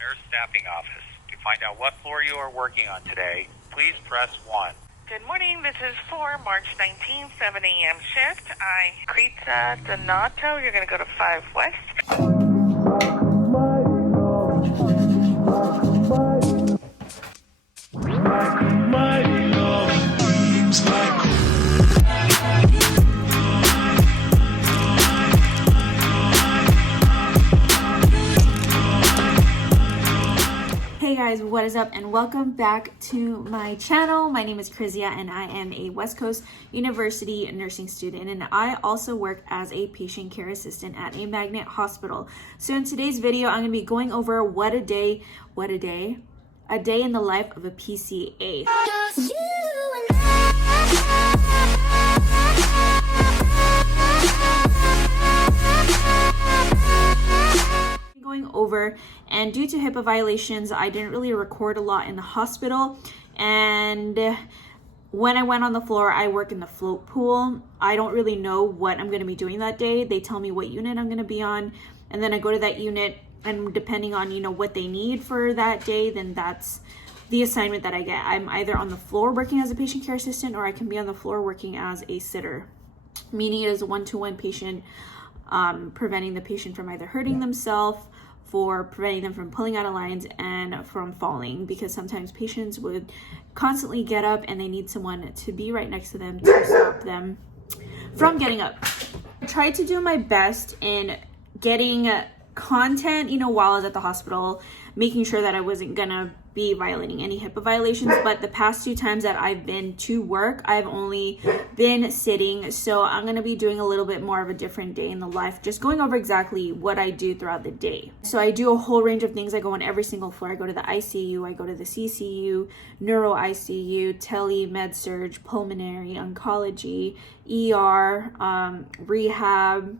nurse staffing office. To find out what floor you are working on today, please press 1. Good morning. This is for March 19th, 7 a.m. shift. Pizza Donato. You're going to go to 5 West. Hey guys, what is up and welcome back to my channel. My name is Krizia and I am a West Coast University nursing student, and I also work as a patient care assistant at a magnet hospital. So in today's video, I'm going to be going over a day in the life of a PCA. Going over, and due to HIPAA violations, I didn't really record a lot in the hospital, and when I went on the floor, I work in the float pool. I don't really know what I'm going to be doing that day. They tell me what unit I'm going to be on, and then I go to that unit, and depending on what they need for that day, then that's the assignment that I get. I'm either on the floor working as a patient care assistant, or I can be on the floor working as a sitter, meaning it is a one-to-one patient, preventing the patient from either hurting themselves, for preventing them from pulling out of lines, and from falling, because sometimes patients would constantly get up and they need someone to be right next to them to stop them from getting up. I tried to do my best in getting content, while I was at the hospital, making sure that I wasn't gonna be violating any HIPAA violations. But the past 2 times that I've been to work, I've only been sitting. So I'm gonna be doing a little bit more of a different day in the life, just going over exactly what I do throughout the day. So I do a whole range of things. I go on every single floor. I go to the ICU, I go to the CCU, neuro ICU, tele, med surg, pulmonary, oncology, ER, rehab,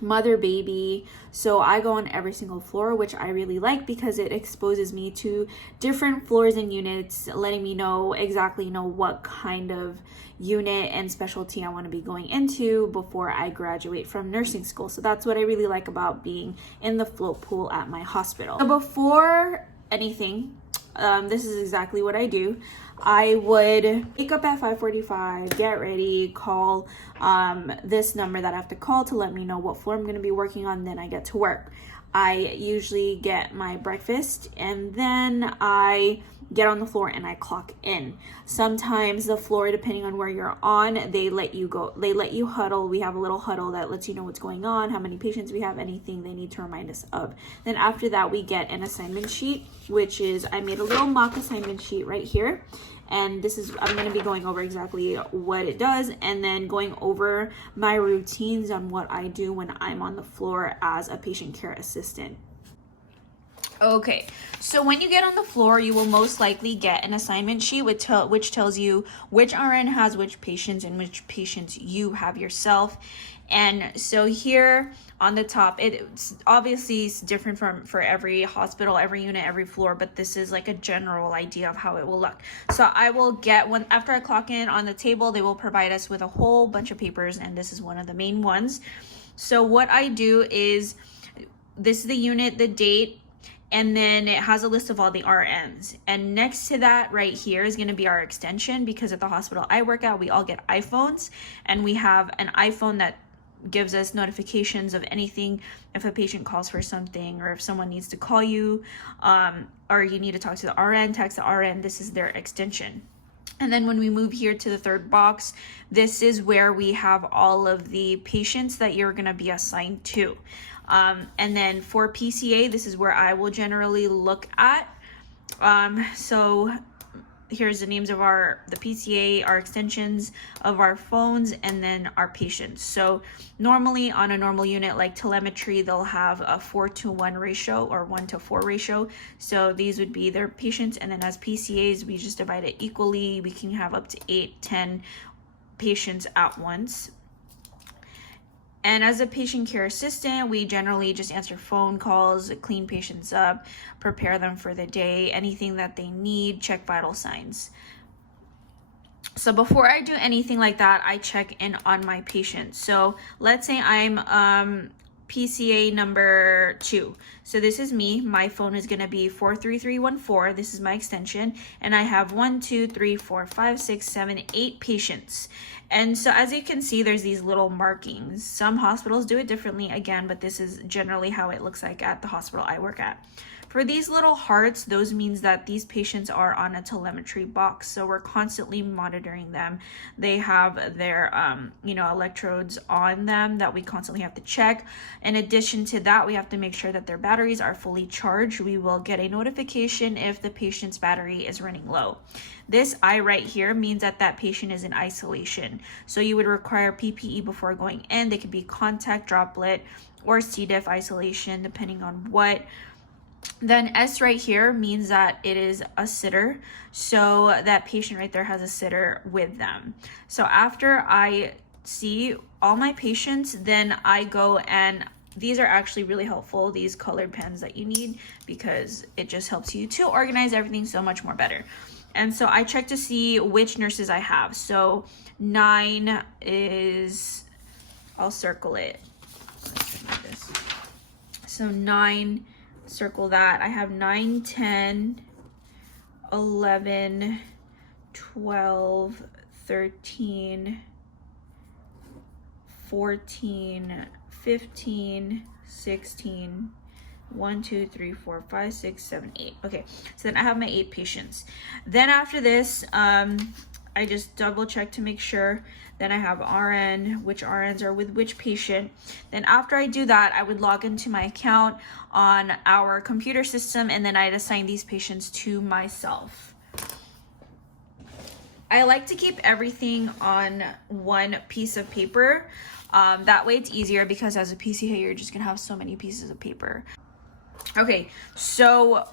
mother baby. So I go on every single floor, which I really like because it exposes me to different floors and units, letting me know exactly what kind of unit and specialty I want to be going into before I graduate from nursing school. So that's what I really like about being in the float pool at my hospital. So before anything, this is exactly what I do. I would wake up at 5:45, get ready, call this number that I have to call to let me know what floor I'm going to be working on. Then I get to work. I usually get my breakfast, and then I get on the floor and I clock in. Sometimes the floor, depending on where you're on, they let you huddle. We have a little huddle that lets you know what's going on, how many patients we have, anything they need to remind us of. Then after that, we get an assignment sheet, which is, I made a little mock assignment sheet right here. And I'm going to be going over exactly what it does, and then going over my routines on what I do when I'm on the floor as a patient care assistant. Okay, so when you get on the floor, you will most likely get an assignment sheet which tells you which RN has which patients and which patients you have yourself. And so here on the top, it's obviously different for every hospital, every unit, every floor, but this is like a general idea of how it will look. So I will get one after I clock in. On the table, they will provide us with a whole bunch of papers, and this is one of the main ones. So what I do is, this is the unit, the date, and then it has a list of all the RNs. And next to that right here is going to be our extension, because at the hospital I work at, we all get iPhones, and we have an iPhone that gives us notifications of anything. If a patient calls for something, or if someone needs to call you, or you need to talk to the RN, text the RN, this is their extension. And then when we move here to the third box, this is where we have all of the patients that you're going to be assigned to. And then for PCA, this is where I will generally look at. So here's the names of the PCA, our extensions of our phones, and then our patients. So normally on a normal unit like telemetry, they'll have a 4-to-1 ratio or 1-to-4 ratio. So these would be their patients. And then as PCAs, we just divide it equally. We can have up to 8-10 patients at once. And as a patient care assistant, we generally just answer phone calls, clean patients up, prepare them for the day, anything that they need, check vital signs. So before I do anything like that, I check in on my patient. So let's say I'm PCA number 2. So this is me. My phone is going to be 43314. This is my extension. And I have 1, 2, 3, 4, 5, 6, 7, 8 patients. And so as you can see, there's these little markings. Some hospitals do it differently again, but this is generally how it looks like at the hospital I work at. For these little hearts, those means that these patients are on a telemetry box. So we're constantly monitoring them. They have their, electrodes on them that we constantly have to check. In addition to that, we have to make sure that their batteries are fully charged. We will get a notification if the patient's battery is running low. This I right here means that that patient is in isolation. So you would require PPE before going in. They could be contact droplet or C. diff isolation, depending on what. Then S right here means that it is a sitter. So that patient right there has a sitter with them. So after I see all my patients, then I go and these are actually really helpful, these colored pens that you need, because it just helps you to organize everything so much more better. And so I check to see which nurses I have. So 9 is, I'll circle it. So 9, circle that. I have 9, 10, 11, 12, 13, 14, 15, 16, 1, 2, 3, 4, 5, 6, 7, 8. Okay, so then I have my 8 patients. Then after this, I just double check to make sure. Then I have RN, which RNs are with which patient. Then after I do that, I would log into my account on our computer system, and then I'd assign these patients to myself. I like to keep everything on one piece of paper. That way it's easier, because as a PCA, you're just gonna have so many pieces of paper. Okay, so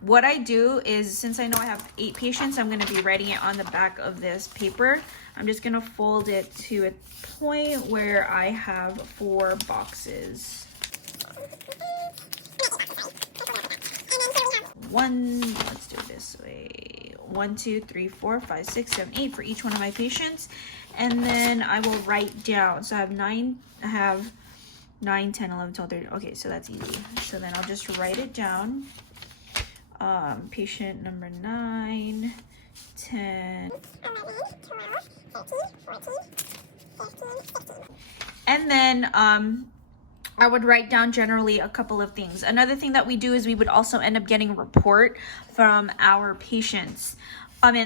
what I do is, since I know I have 8 patients, I'm gonna be writing it on the back of this paper. I'm just gonna fold it to a point where I have 4 boxes. Let's do it this way. 1, 2, 3, 4, 5, 6, 7, 8 for each one of my patients. And then I will write down. So I have 9, 10, 11, 12, 13. Okay, so that's easy. So then I'll just write it down. Patient number 9, 10. And then I would write down generally a couple of things. Another thing that we do is we would also end up getting a report from our patients.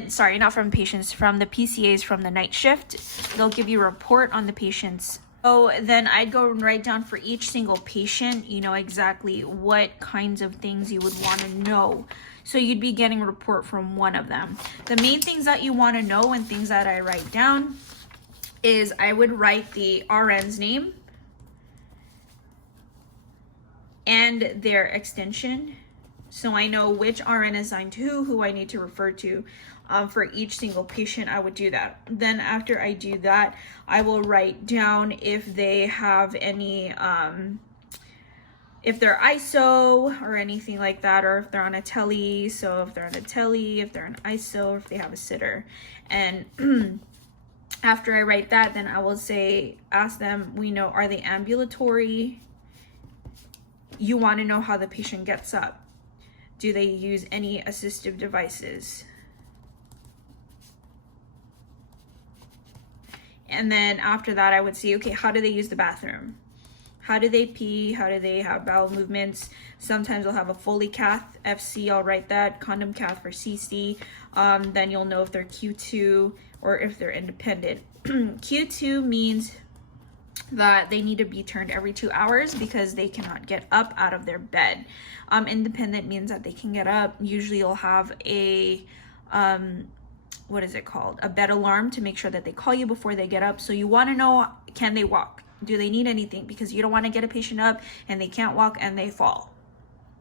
Sorry, not from patients, from the PCAs from the night shift. They'll give you a report on the patients. So then I'd go and write down for each single patient, exactly what kinds of things you would want to know. So you'd be getting a report from one of them. The main things that you want to know and things that I write down is I would write the RN's name and their extension. So I know which RN is assigned to who I need to refer to. For each single patient, I would do that. Then after I do that, I will write down if they have any, if they're ISO or anything like that, or if they're on a tele. So if they're on a tele, if they're on ISO, or if they have a sitter. And after I write that, then I will ask them, are they ambulatory? You want to know how the patient gets up. Do they use any assistive devices? And then after that, I would see, okay, how do they use the bathroom? How do they pee? How do they have bowel movements? Sometimes they'll have a Foley cath, FC, I'll write that, condom cath for CC. Then you'll know if they're Q2 or if they're independent. Q2 means that they need to be turned every 2 hours because they cannot get up out of their bed. Independent means that they can get up. Usually you'll have a, a bed alarm to make sure that they call you before they get up. So you want to know, can they walk? Do they need anything? Because you don't want to get a patient up and they can't walk and they fall.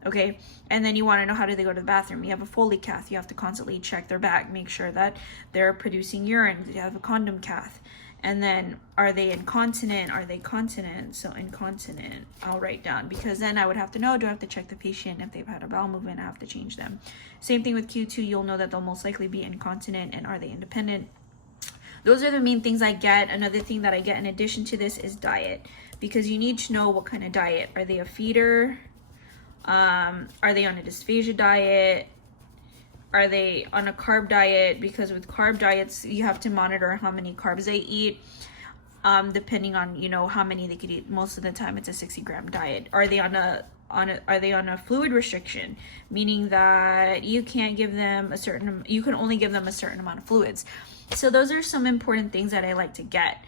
Okay, and then you want to know, how do they go to the bathroom? You have a Foley cath, you have to constantly check their bag, make sure that they're producing urine. You have a condom cath. And then, are they incontinent? Are they continent? So incontinent, I'll write down, because then I would have to know, do I have to check the patient? If they've had a bowel movement, I have to change them. Same thing with Q2, you'll know that they'll most likely be incontinent, and are they independent? those are the main things I get. Another thing that I get in addition to this is diet, because you need to know what kind of diet. Are they a feeder? Are they on a dysphagia diet? Are they on a carb diet? Because with carb diets, you have to monitor how many carbs they eat, depending on, you know, how many they could eat. Most of the time it's a 60-gram diet. Are they on a fluid restriction, meaning that you can't give them you can only give them a certain amount of fluids. So those are some important things that I like to get.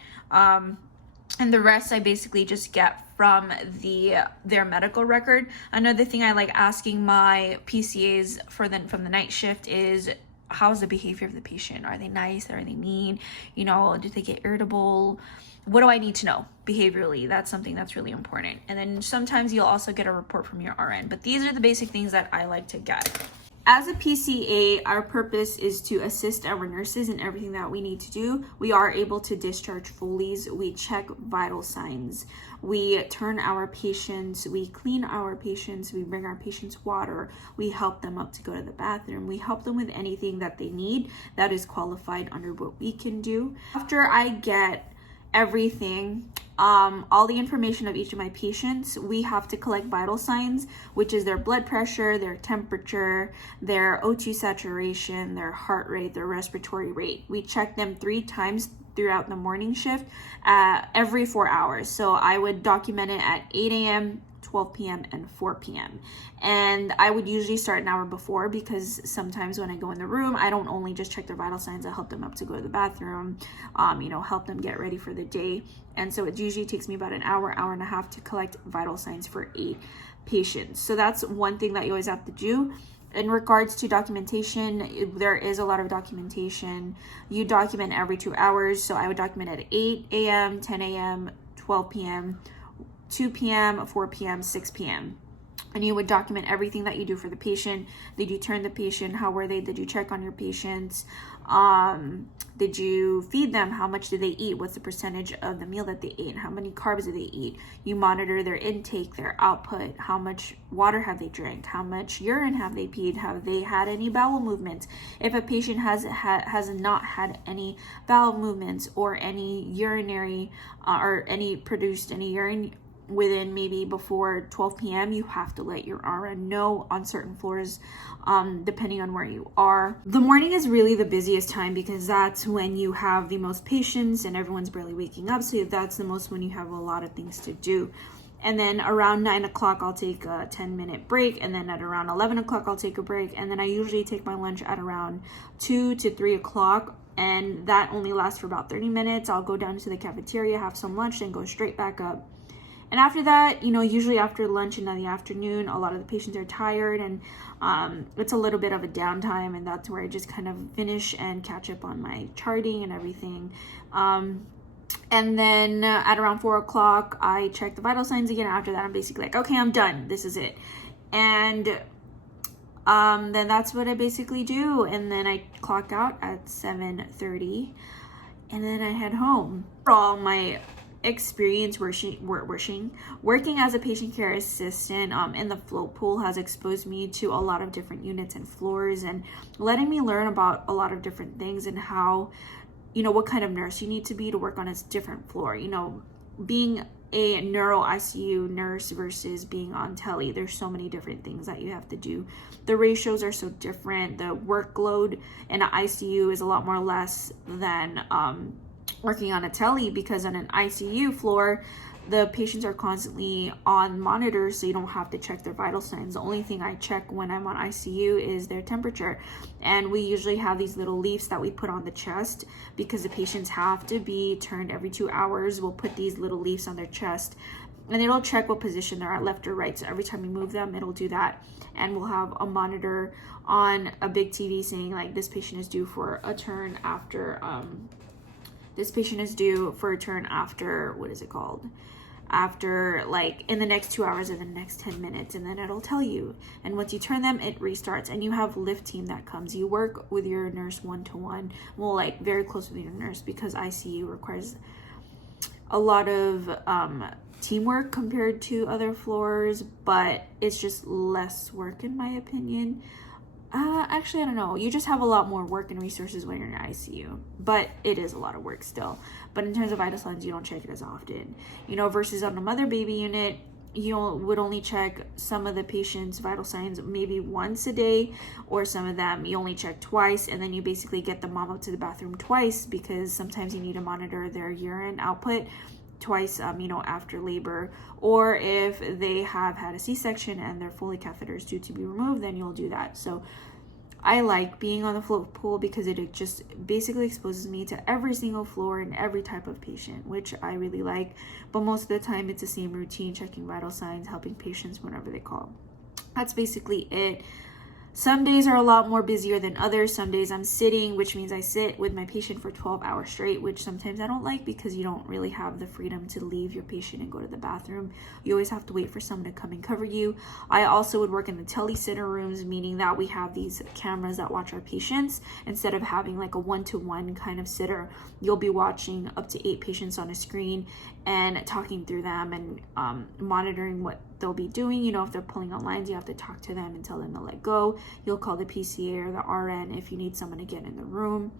And the rest I basically just get from their medical record. Another thing I like asking my PCAs from the night shift is, how's the behavior of the patient? Are they nice? Are they mean? You know, do they get irritable? What do I need to know behaviorally? That's something that's really important. And then sometimes you'll also get a report from your RN. But these are the basic things that I like to get. As a PCA, our purpose is to assist our nurses in everything that we need to do. We are able to discharge Foleys. We check vital signs. We turn our patients. We clean our patients. We bring our patients water. We help them up to go to the bathroom. We help them with anything that they need that is qualified under what we can do. After I get everything, all the information of each of my patients, we have to collect vital signs, which is their blood pressure, their temperature, their O2 saturation, their heart rate, their respiratory rate. We check them 3 times throughout the morning shift, every 4 hours. So I would document it at 8 a.m., 12 p.m. and 4 p.m. And I would usually start an hour before, because sometimes when I go in the room, I don't only just check their vital signs, I help them up to go to the bathroom, you know, help them get ready for the day. And so it usually takes me about an hour and a half to collect vital signs for 8 patients. So that's one thing that you always have to do. In regards to documentation, there is a lot of documentation. You document every 2 hours. So I would document at 8 a.m., 10 a.m., 12 p.m., 2 p.m., 4 p.m., 6 p.m. And you would document everything that you do for the patient. Did you turn the patient? How were they? Did you check on your patients? Did you feed them? How much did they eat? What's the percentage of the meal that they ate? How many carbs did they eat? You monitor their intake, their output. How much water have they drank? How much urine have they peed? Have they had any bowel movements? If a patient has not had any bowel movements or any urinary or produced any urine within maybe before 12 p.m., you have to let your RN know on certain floors, depending on where you are. The morning is really the busiest time, because that's when you have the most patients and everyone's barely waking up. So that's the most when you have a lot of things to do. And then around 9 o'clock, I'll take a 10-minute break. And then at around 11 o'clock, I'll take a break. And then I usually take my lunch at around 2 to 3 o'clock. And that only lasts for about 30 minutes. I'll go down to the cafeteria, have some lunch, then go straight back up. And after that, you know, usually after lunch and in the afternoon, a lot of the patients are tired, and it's a little bit of a downtime, and that's where I just kind of finish and catch up on my charting and everything. And then at around 4 o'clock, I check the vital signs again. After that, I'm basically like, okay, I'm done. This is it. And then that's what I basically do. And then I clock out at 7:30, and then I head home. Overall, my experience working as a patient care assistant in the float pool has exposed me to a lot of different units and floors, and letting me learn about a lot of different things, and how, you know, what kind of nurse you need to be to work on a different floor. You know, being a neuro ICU nurse versus being on tele, there's so many different things that you have to do. The ratios are so different. The workload in an ICU is a lot more less than working on a tele, because on an ICU floor, the patients are constantly on monitors, so you don't have to check their vital signs. The only thing I check when I'm on ICU is their temperature. And we usually have these little leaves that we put on the chest, because the patients have to be turned every 2 hours. We'll put these little leaves on their chest, and it'll check what position they're at, left or right. So every time we move them, it'll do that. And we'll have a monitor on a big TV saying, like, this patient is due for a turn after after like in the next 2 hours or the next 10 minutes, and then it'll tell you. And once you turn them, it restarts. And you have lift team that comes. You work with your nurse one-to-one, well, like very close with your nurse, because ICU requires a lot of teamwork compared to other floors, but it's just less work in my opinion. Actually, I don't know. You just have a lot more work and resources when you're in ICU, but it is a lot of work still. But in terms of vital signs, you don't check it as often, you know, versus on a mother baby unit, you would only check some of the patient's vital signs maybe once a day, or some of them you only check twice, and then you basically get the mom up to the bathroom twice, because sometimes you need to monitor their urine output twice, you know, after labor, or if they have had a C-section and their Foley catheter is due to be removed, then you'll do that. So I like being on the float pool because it just basically exposes me to every single floor and every type of patient, which I really like. But most of the time it's the same routine, checking vital signs, helping patients whenever they call. That's basically it. Some days are a lot more busier than others. Some days I'm sitting, which means I sit with my patient for 12 hours straight, which sometimes I don't like because you don't really have the freedom to leave your patient and go to the bathroom. You always have to wait for someone to come and cover you. I also would work in the tele-sitter rooms, meaning that we have these cameras that watch our patients. Instead of having like a one-to-one kind of sitter, you'll be watching up to 8 patients on a screen and talking through them and monitoring what they'll be doing. You know, if they're pulling on lines, you have to talk to them and tell them to let go. You'll call the PCA or the RN if you need someone to get in the room.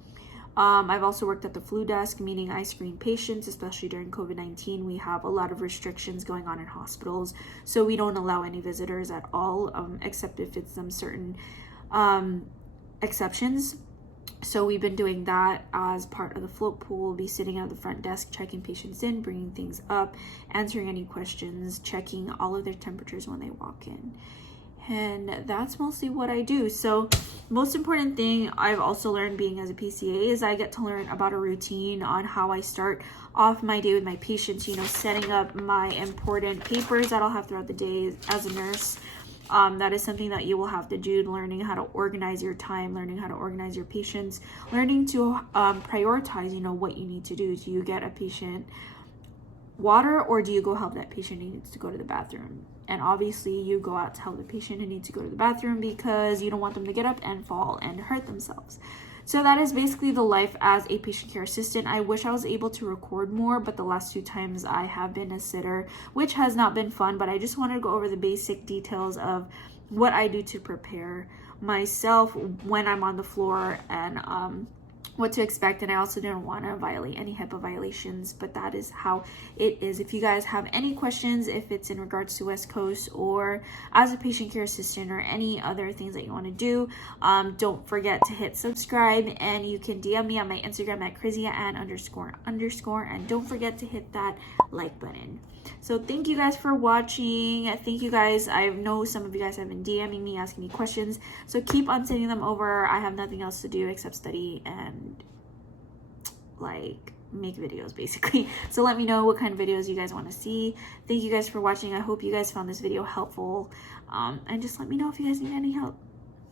I've also worked at the flu desk, meaning I screen patients, especially during COVID-19. We have a lot of restrictions going on in hospitals, so we don't allow any visitors at all, except if it's some certain exceptions. So we've been doing that as part of the float pool. We'll be sitting at the front desk, checking patients in, bringing things up, answering any questions, checking all of their temperatures when they walk in. And that's mostly what I do. So most important thing I've also learned being as a PCA is I get to learn about a routine on how I start off my day with my patients, you know, setting up my important papers that I'll have throughout the day as a nurse. That is something that you will have to do, learning how to organize your time, learning how to organize your patients, learning to prioritize, you know, what you need to do. Do you get a patient water, or do you go help that patient who needs to go to the bathroom? And obviously you go out to help the patient who needs to go to the bathroom because you don't want them to get up and fall and hurt themselves. So that is basically the life as a patient care assistant. I wish I was able to record more, but the last 2 times I have been a sitter, which has not been fun, but I just wanted to go over the basic details of what I do to prepare myself when I'm on the floor, and what to expect. And I also didn't want to violate any HIPAA violations, but that is how it is. If you guys have any questions, if it's in regards to West Coast or as a patient care assistant or any other things that you want to do, don't forget to hit subscribe, and you can DM me on my Instagram at __, and don't forget to hit that like button. So thank you guys for watching. Thank you guys. I know some of you guys have been DMing me, asking me questions, so keep on sending them over. I have nothing else to do except study and like make videos basically. So let me know what kind of videos you guys want to see. Thank you guys for watching. I hope you guys found this video helpful, and just let me know if you guys need any help.